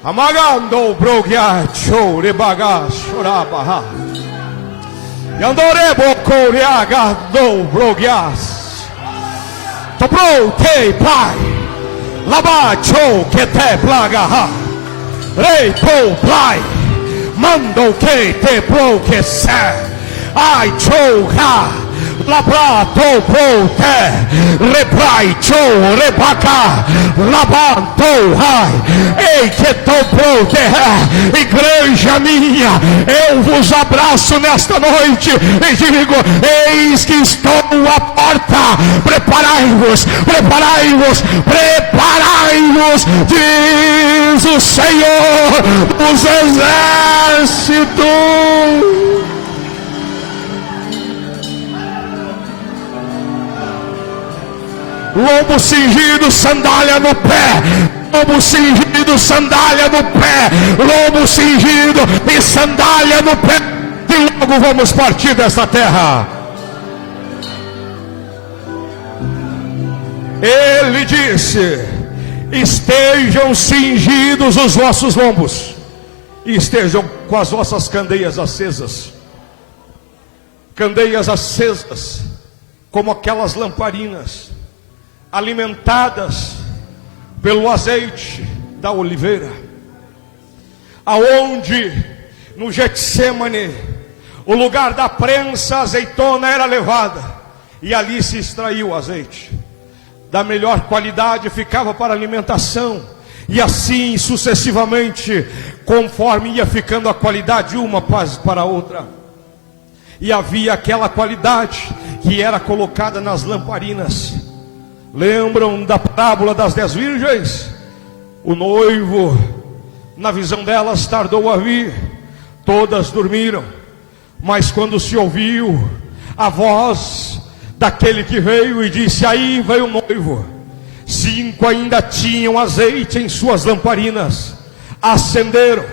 Amagando brogiacho rebaga chorabaha. Yandorebo coriaga do brogias. Tobro te pai. Labacho que te plaga. Rei po pai. Mando que te pro que se. Ai choha. Labrato prote, reprai cho, rebaca, labanto, ei que to prote, igreja minha, eu vos abraço nesta noite e digo: eis que estou à porta, preparai-vos, diz o Senhor dos exércitos. Lombo cingido, sandália no pé. Lombo cingido, sandália no pé. Lombo cingido e sandália no pé. E logo vamos partir desta terra. Ele disse: estejam cingidos os vossos lombos e estejam com as vossas candeias acesas. Candeias acesas, como aquelas lamparinas alimentadas pelo azeite da oliveira, aonde no Getsêmani o lugar da prensa azeitona era levada e ali se extraiu o azeite da melhor qualidade, ficava para alimentação, E assim sucessivamente, conforme ia ficando a qualidade uma para a outra. E havia aquela qualidade que era colocada nas lamparinas. Lembram da parábola das 10 virgens? O noivo, na visão delas, tardou a vir. Todas dormiram. Mas quando se ouviu a voz daquele que veio e disse: aí veio o noivo. 5 ainda tinham azeite em suas lamparinas. Acenderam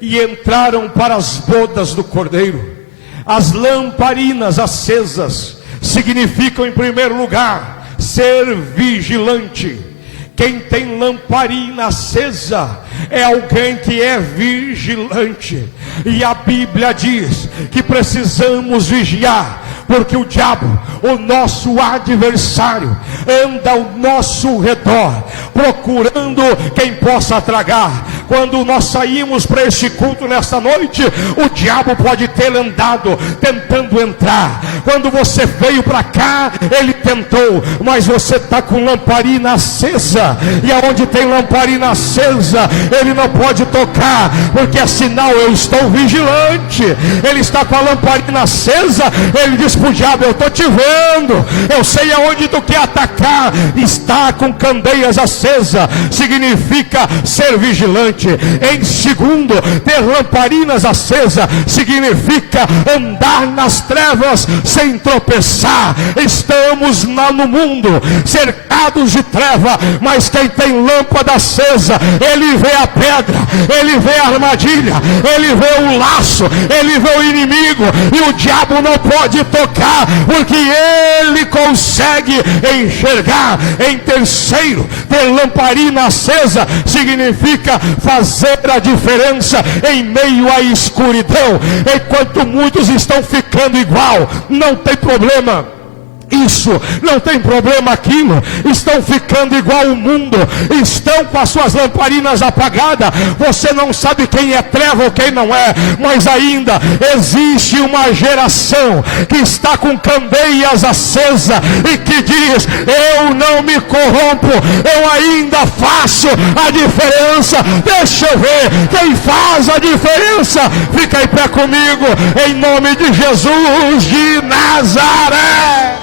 e entraram para as bodas do Cordeiro. As lamparinas acesas significam, em primeiro lugar, ser vigilante. Quem tem lamparina acesa é alguém que é vigilante. E a Bíblia diz que precisamos vigiar, porque o diabo, o nosso adversário, anda ao nosso redor, procurando quem possa tragar. Quando nós saímos para este culto nesta noite, o diabo pode ter andado tentando entrar. Quando você veio para cá, ele tentou, mas você está com lamparina acesa. E aonde tem lamparina acesa, ele não pode tocar, porque é sinal: eu estou vigilante. Ele está com a lamparina acesa, ele diz para o diabo: eu estou te vendo, eu sei aonde tu quer atacar. Está com candeias acesas significa ser vigilante. Em segundo, ter lamparinas acesas significa andar nas trevas sem tropeçar. Estamos no mundo cercados de treva, mas quem tem lâmpada acesa, ele vê a pedra, ele vê a armadilha, ele vê o laço, ele vê o inimigo, e o diabo não pode tocar, porque ele consegue enxergar. Em terceiro, ter lamparina acesa significa fazer a diferença em meio à escuridão. Enquanto muitos estão ficando igual, não tem problema. Isso, não tem problema aquilo. Estão ficando igual o mundo, estão com as suas lamparinas apagadas. Você não sabe quem é treva ou quem não é, mas ainda existe uma geração que está com candeias acesas e que diz: eu não me corrompo, eu ainda faço a diferença. Deixa eu ver quem faz a diferença. Fica em pé comigo, em nome de Jesus de Nazaré.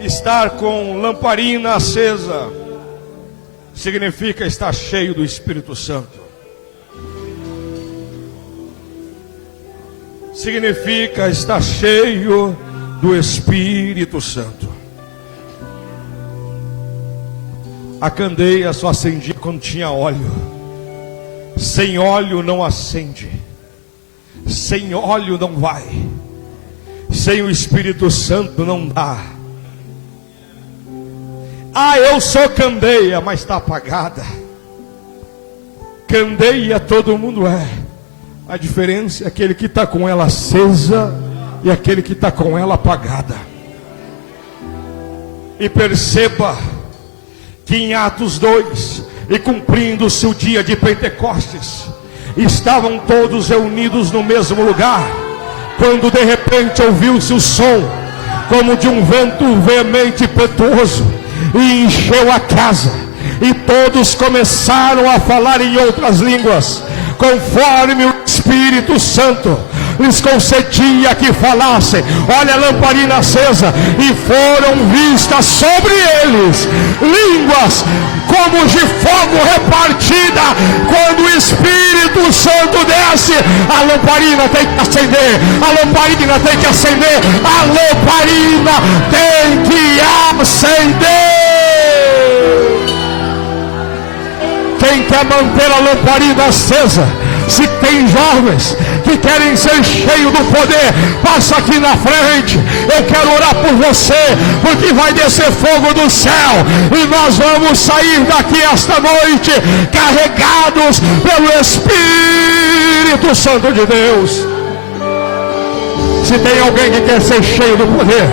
Estar com lamparina acesa significa estar cheio do Espírito Santo. Significa estar cheio do Espírito Santo. A candeia só acendia quando tinha óleo. Sem óleo não acende. Sem óleo não vai. Sem o Espírito Santo não dá. Eu sou candeia, mas está apagada. Candeia todo mundo é. A diferença é aquele que está com ela acesa e aquele que está com ela apagada. E perceba que em Atos 2, e cumprindo-se o dia de Pentecostes, estavam todos reunidos no mesmo lugar, quando de repente ouviu-se o som como de um vento veemente e impetuoso, e encheu a casa, e todos começaram a falar em outras línguas, conforme o Espírito Santo lhes concedia que falassem. Olha a lamparina acesa, e foram vistas sobre eles línguas como de fogo repartida. Quando o Espírito Santo desce, a lamparina tem que acender, a lamparina tem que acender, a lamparina tem que acender. Quem quer manter a lamparina acesa? Se tem jovens que querem ser cheios do poder, passa aqui na frente. Eu quero orar por você, porque vai descer fogo do céu, e nós vamos sair daqui esta noite carregados pelo Espírito Santo de Deus. Se tem alguém que quer ser cheio do poder,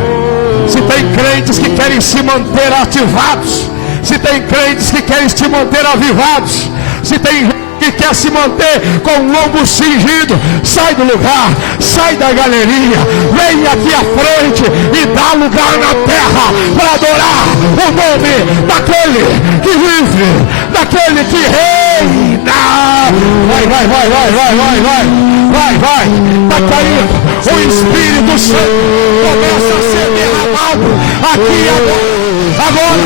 se tem crentes que querem se manter ativados, se tem crentes que querem se manter avivados, se tem gente que que quer se manter com o lombo cingido, sai do lugar, sai da galeria, vem aqui à frente e dá lugar na terra para adorar o nome daquele que vive, daquele que reina. Vai, está caindo. O Espírito Santo começa a ser derramado aqui agora.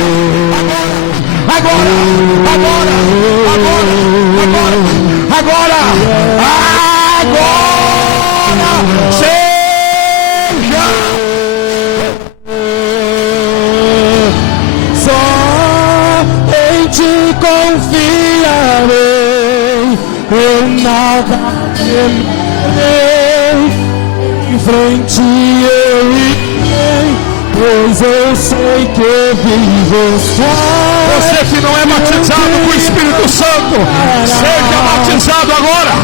Seja só em ti confiarei, eu nada temerei, em frente eu irei, pois eu sei que vivo está. Você que não é batizado com o Espírito Santo, seja batizado agora.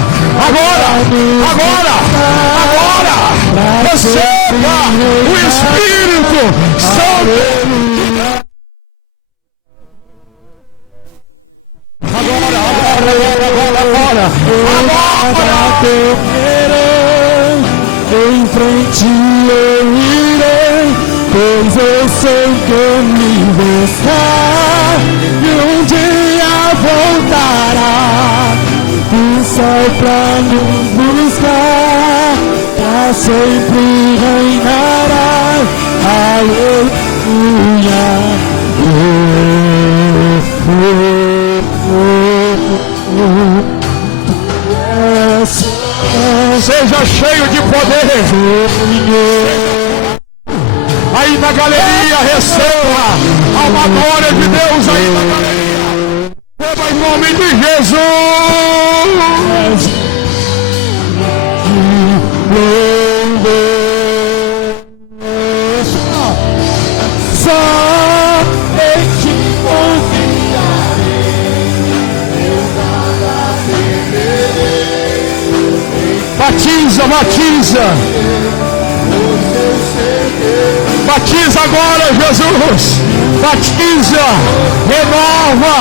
Receba o Espírito Santo. Agora temerei, em frente eu irei, pois eu sei que me está, e um dia voltará do céu pra nos buscar, pra sempre reinará. Aleluia. Seja cheio de poder. Aí na galeria, receba a glória de Deus aí na galeria. Receba em nome de Jesus. Só em ti confiarei, eu nada temerei. Batiza. Batiza agora, Jesus. Batiza, renova,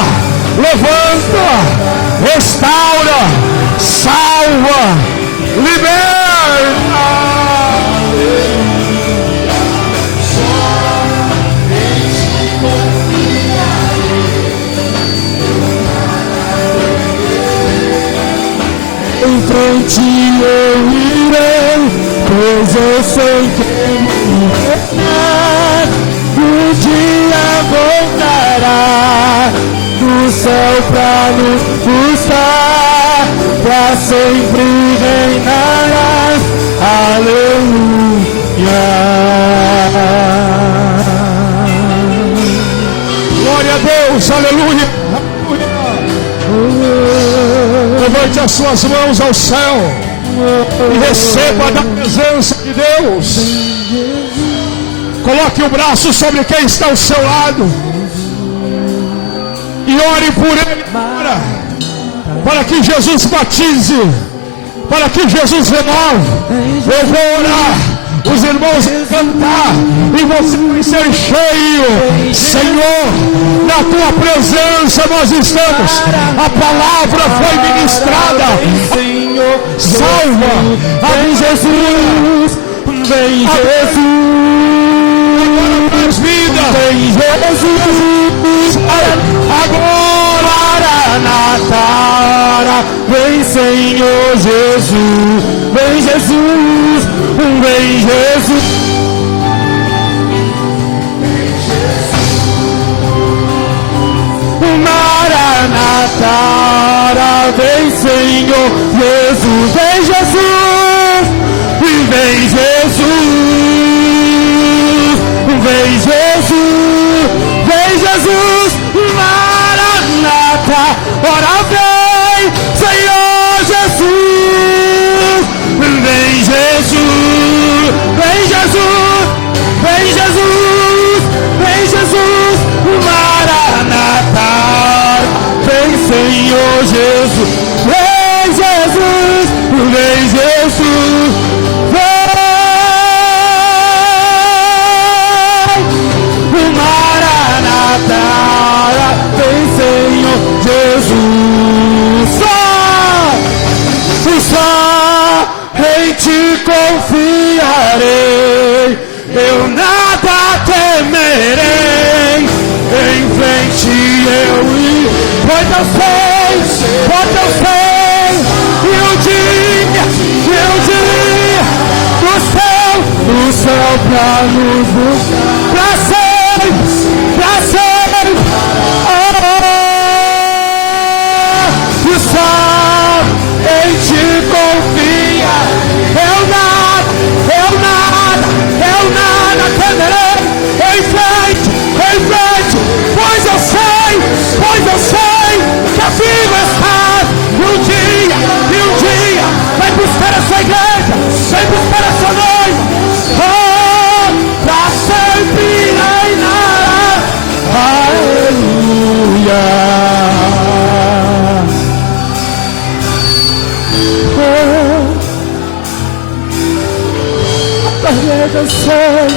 levanta, restaura, salva, liberta. Em frente eu irei, pois eu sei que um dia voltará do céu pra nos buscar, pra sempre reinarás. Aleluia. Glória a Deus, aleluia. Levante as suas mãos ao céu e receba da presença de Deus. Coloque o braço sobre quem está ao seu lado e ore por ele para que Jesus batize, para que Jesus renove. Eu vou orar, os irmãos vão cantar e você vai ser cheio. Senhor, na tua presença nós estamos. A palavra foi ministrada. Senhor, Salva, vem Jesus, vem Jesus, vida. vem Jesus, agora Maranatha, vem Senhor Jesus, vem Jesus, vem Jesus. Maranatha, vem Senhor Jesus, vem Jesus, vem Jesus, vem Jesus, vem Jesus, Maranatha, ora vem Senhor Jesus, vem Jesus, vem Jesus, vem Jesus, vem Jesus, Maranatha, vem Senhor Jesus, vem Jesus, vem Jesus, vem Maranatha, vem Senhor Jesus, só eu sei, porque eu sei, e um dia, do céu pra nos buscar, pra sempre, o sol em ti confia, eu nada temerei, em frente, pois eu sei que a viva estás, e um dia, vai buscar a sua igreja, vai buscar a sua noiva, pra sempre reinar, aleluia. Eu sei.